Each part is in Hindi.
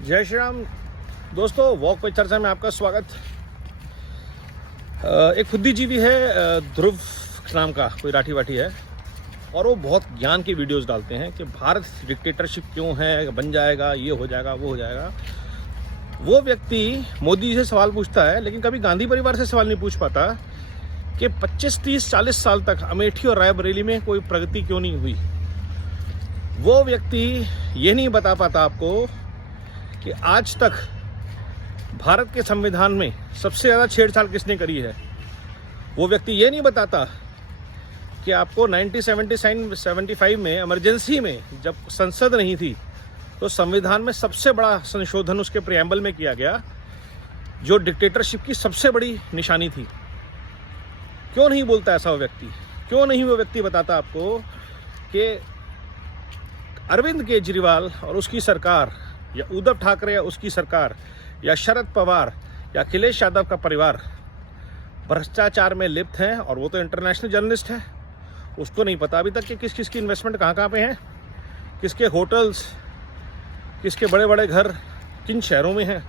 जय श्री राम दोस्तों, वॉक पे चर्चा में आपका स्वागत। एक बुद्धिजीवी है ध्रुव नाम का, कोई राठी वाठी है, और वो बहुत ज्ञान की वीडियोस डालते हैं कि भारत डिक्टेटरशिप क्यों है, बन जाएगा, ये हो जाएगा, वो हो जाएगा। वो व्यक्ति मोदी जी से सवाल पूछता है, लेकिन कभी गांधी परिवार से सवाल नहीं पूछ पाता कि 25, 30, 40 साल तक अमेठी और रायबरेली में कोई प्रगति क्यों नहीं हुई। वो व्यक्ति ये नहीं बता पाता आपको कि आज तक भारत के संविधान में सबसे ज़्यादा छेड़छाड़ किसने करी है। वो व्यक्ति ये नहीं बताता कि आपको 1975 में इमरजेंसी में जब संसद नहीं थी तो संविधान में सबसे बड़ा संशोधन उसके प्रियम्बल में किया गया, जो डिक्टेटरशिप की सबसे बड़ी निशानी थी। क्यों नहीं बोलता ऐसा वो व्यक्ति? क्यों नहीं वो व्यक्ति बताता आपको कि अरविंद केजरीवाल और उसकी सरकार, या उद्धव ठाकरे या उसकी सरकार, या शरद पवार या अखिलेश यादव का परिवार भ्रष्टाचार में लिप्त हैं। और वो तो इंटरनेशनल जर्नलिस्ट है, उसको नहीं पता अभी तक कि किस किस की इन्वेस्टमेंट कहाँ पे हैं, किसके होटल्स, किसके बड़े बड़े घर किन शहरों में हैं।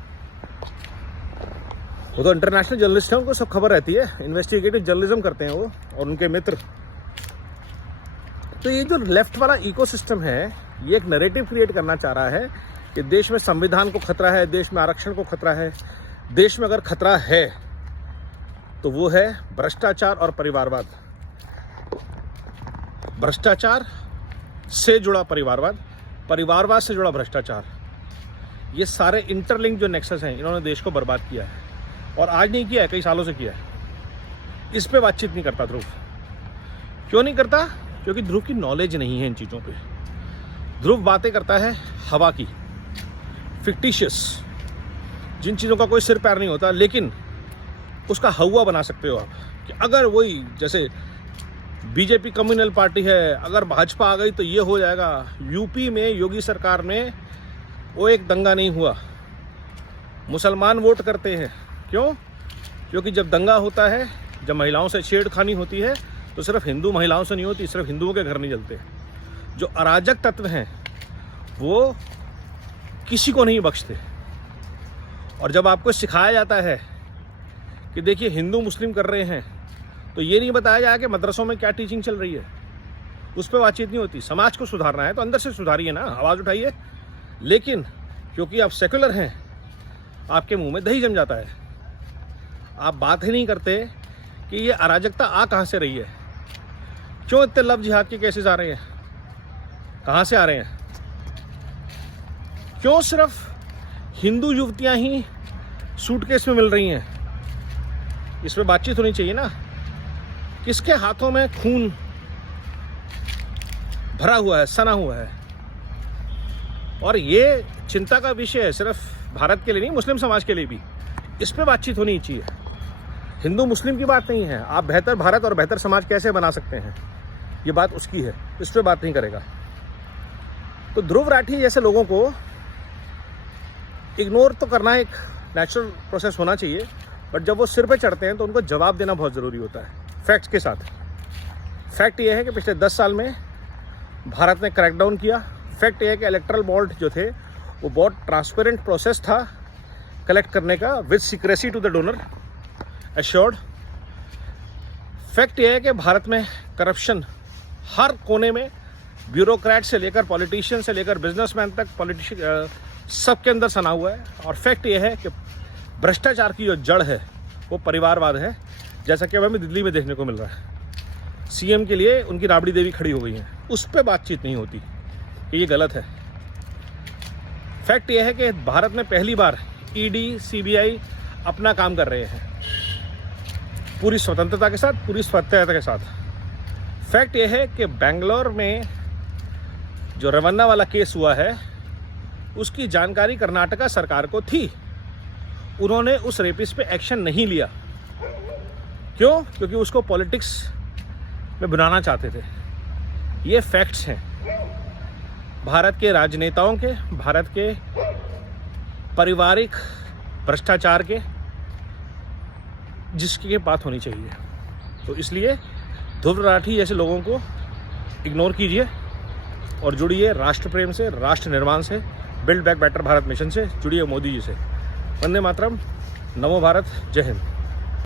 वो तो इंटरनेशनल जर्नलिस्ट है, उनको सब खबर रहती है, इन्वेस्टिगेटिव जर्नलिज्म करते हैं वो और उनके मित्र। तो ये जो लेफ्ट वाला इकोसिस्टम है, ये एक नैरेटिव क्रिएट करना चाह रहा है कि देश में संविधान को खतरा है, देश में आरक्षण को खतरा है। देश में अगर खतरा है तो वो है भ्रष्टाचार और परिवारवाद। भ्रष्टाचार से जुड़ा परिवारवाद, परिवारवाद से जुड़ा भ्रष्टाचार, ये सारे इंटरलिंक जो नेक्सस हैं, इन्होंने देश को बर्बाद किया है। और आज नहीं किया है, कई सालों से किया है। इस पे बातचीत नहीं करता ध्रुव। क्यों नहीं करता? क्योंकि ध्रुव की नॉलेज नहीं है इन चीज़ों पे। ध्रुव बातें करता है हवा की, फिक्टिशियस, जिन चीज़ों का कोई सिर पैर नहीं होता, लेकिन उसका हवा बना सकते हो आप कि अगर वही, जैसे बीजेपी कम्युनल पार्टी है, अगर भाजपा आ गई तो ये हो जाएगा। यूपी में योगी सरकार में वो एक दंगा नहीं हुआ। मुसलमान वोट करते हैं, क्यों? क्योंकि जब दंगा होता है, जब महिलाओं से छेड़खानी होती है, तो सिर्फ हिंदू महिलाओं से नहीं होती, सिर्फ हिंदुओं के घर नहीं जलते। जो अराजक तत्व हैं वो किसी को नहीं बख्शते। और जब आपको सिखाया जाता है कि देखिए हिंदू मुस्लिम कर रहे हैं, तो ये नहीं बताया जाए कि मदरसों में क्या टीचिंग चल रही है, उस पर बातचीत नहीं होती। समाज को सुधारना है तो अंदर से सुधारिए ना, आवाज़ उठाइए। लेकिन क्योंकि आप सेकुलर हैं, आपके मुंह में दही जम जाता है। आप बात ही नहीं करते कि ये अराजकता आ कहाँ से रही है, क्यों इतने लव जिहाद के केसेस आ रहे हैं, कहाँ से आ रहे हैं, क्यों सिर्फ हिंदू युवतियां ही सूटकेस में मिल रही हैं। इस पे बातचीत होनी चाहिए ना। किसके हाथों में खून भरा हुआ है, सना हुआ है। और ये चिंता का विषय है, सिर्फ भारत के लिए नहीं, मुस्लिम समाज के लिए भी। इस पे बातचीत होनी चाहिए। हिंदू मुस्लिम की बात नहीं है, आप बेहतर भारत और बेहतर समाज कैसे बना सकते हैं, ये बात उसकी है, इस पे बात नहीं करेगा। तो ध्रुव राठी जैसे लोगों को इग्नोर तो करना एक नेचुरल प्रोसेस होना चाहिए, बट जब वो सिर पे चढ़ते हैं तो उनको जवाब देना बहुत ज़रूरी होता है, फैक्ट्स के साथ। फैक्ट ये है कि पिछले 10 साल में भारत ने क्रैकडाउन किया। फैक्ट ये है कि इलेक्टरल बॉन्ड जो थे वो बहुत ट्रांसपेरेंट प्रोसेस था कलेक्ट करने का, with secrecy to the donor assured. Fact ये है कि भारत में करप्शन हर कोने में, ब्यूरोक्रेट से लेकर पॉलिटिशियन से लेकर बिजनेसमैन तक, पॉलिटिशियन सबके अंदर सना हुआ है। और फैक्ट ये है कि भ्रष्टाचार की जो जड़ है वो परिवारवाद है, जैसा कि अब हमें दिल्ली में देखने को मिल रहा है। सीएम के लिए उनकी राबड़ी देवी खड़ी हो गई है, उस पर बातचीत नहीं होती कि ये गलत है। फैक्ट ये है कि भारत में पहली बार ईडी, सीबीआई अपना काम कर रहे हैं, पूरी स्वतंत्रता के साथ, पूरी स्वायत्तता के साथ। फैक्ट ये है कि बेंगलोर में जो रवन्ना वाला केस हुआ है, उसकी जानकारी कर्नाटका सरकार को थी। उन्होंने उस रेपिस्ट पे एक्शन नहीं लिया। क्यों? क्योंकि उसको पॉलिटिक्स में बनाना चाहते थे। ये फैक्ट्स हैं भारत के राजनेताओं के, भारत के पारिवारिक भ्रष्टाचार के, जिसकी बात होनी चाहिए। तो इसलिए ध्रुव राठी जैसे लोगों को इग्नोर कीजिए और जुड़िए राष्ट्र प्रेम से, राष्ट्र निर्माण से, build back better Bharat mission से जुड़िए मोदी जी से। वंदे मातरम, नमो भारत, जय हिंद।